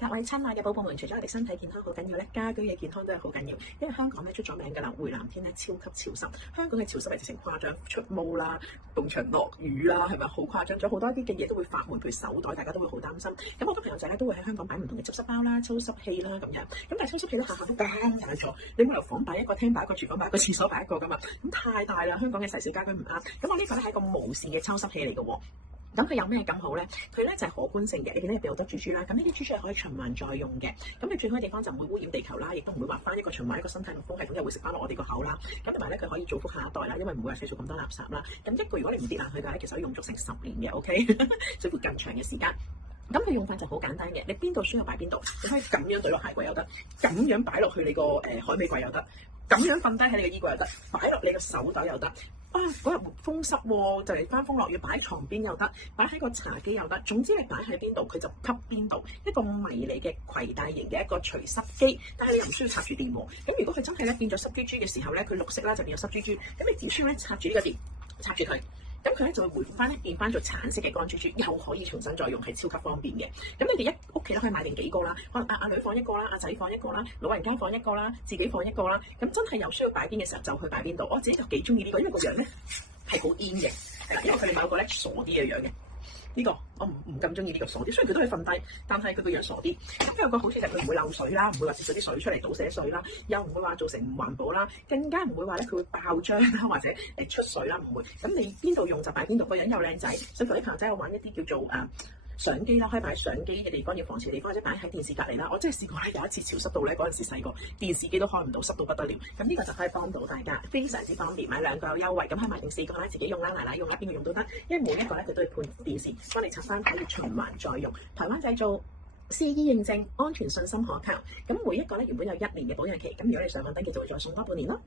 各位親愛嘅寶寶們，除咗我哋身體健康好緊要咧，家居嘅健康都係好緊要。因為香港咧出咗名㗎啦，回南天咧超級潮濕，香港嘅潮濕係直情誇張，出毛啦，動場落雨啦，係咪好誇張？咗好多啲嘅嘢都會發霉，譬如手袋，大家都會好擔心。咁好多朋友仔咧都會喺香港擺唔同嘅抽濕包啦、抽濕器啦咁樣。咁但係抽濕器咧下下都咁大錯，你冇由房擺一個、廳擺一個、廚房擺一個、廁所擺一個㗎嘛？咁太大啦，香港嘅細小家居唔啱。咁我呢個咧係一個無線嘅抽濕器嚟嘅喎。咁佢有咩咁好咧？佢咧就係可觀性嘅，你見到入邊好多珠珠啦。咁呢啲珠珠係可以循環再用嘅。咁你最好嘅地方就唔會污染地球啦，亦都唔會話翻一個循環一個生態密封系統又會食翻落我哋個口啦。咁同埋咧佢可以造福下一代啦，因為唔會話製造咁多垃圾啦。咁一個如果你唔跌爛佢嘅咧，其實可以用足成10年嘅，OK，甚至乎更長嘅時間。咁佢用法就好簡單嘅，你邊度需要擺邊度，你可以咁樣對落鞋櫃又得，咁樣擺落去你個海味櫃又得，咁樣瞓低喺你嘅衣櫃又得，擺落你個手袋又得。啊！嗰日風濕喎，就嚟翻風落雨，擺喺床邊又得，擺喺個茶几又得。總之你擺喺邊度，佢就吸邊度。一個迷你嘅攜帶型嘅一個除濕機，但係你又唔需要插住電喎。咁如果佢真係咧變咗濕豬豬嘅時候咧，佢綠色啦就變咗濕豬豬。咁你只需要咧插住呢個電，插住佢。咁佢咧就會回復翻咧，變翻做橙色嘅乾珠珠，又可以重新再用，係超級方便嘅。咁你哋屋企都可以買定幾個啦，可能阿女放一個啦，阿仔放一個啦，老人家放一個啦，自己放一個啦。咁真係有需要擺邊嘅時候就去擺邊度。我自己就幾中意呢個，因為個樣咧係好煙嘅，係啦，因為佢哋買個咧傻啲嘅樣嘅。呢個我唔咁中意呢個傻啲，雖然佢都可以瞓低，但係佢個樣傻啲。咁佢有個好處就係佢唔會漏水啦，唔會話泄咗啲水出嚟倒瀉水啦，又唔會話造成唔環保啦，更加唔會話咧佢會爆漿啦或者出水啦，唔會。咁你邊度用就擺邊度，個人又靚仔。甚至乎啲朋友仔有玩一啲叫做相機啦，可以擺相機嘅地方，要防潮地方，或者擺喺電視隔離啦。我真係試過咧，有一次潮濕到咧，嗰陣時細個電視機都開唔到，濕到不得了。咁呢個就可以幫到大家，非常之方便，買2個有優惠，咁可以買定4個啦，自己用啦，奶奶用啦，邊個用都得。因為每一個咧佢都要配電視，幫你插翻可以循環再用，台灣製造。CE 認證，安全信心可靠。咁每一個咧原本有1年嘅保養期，咁如果你上網登記就會再送多半年咯。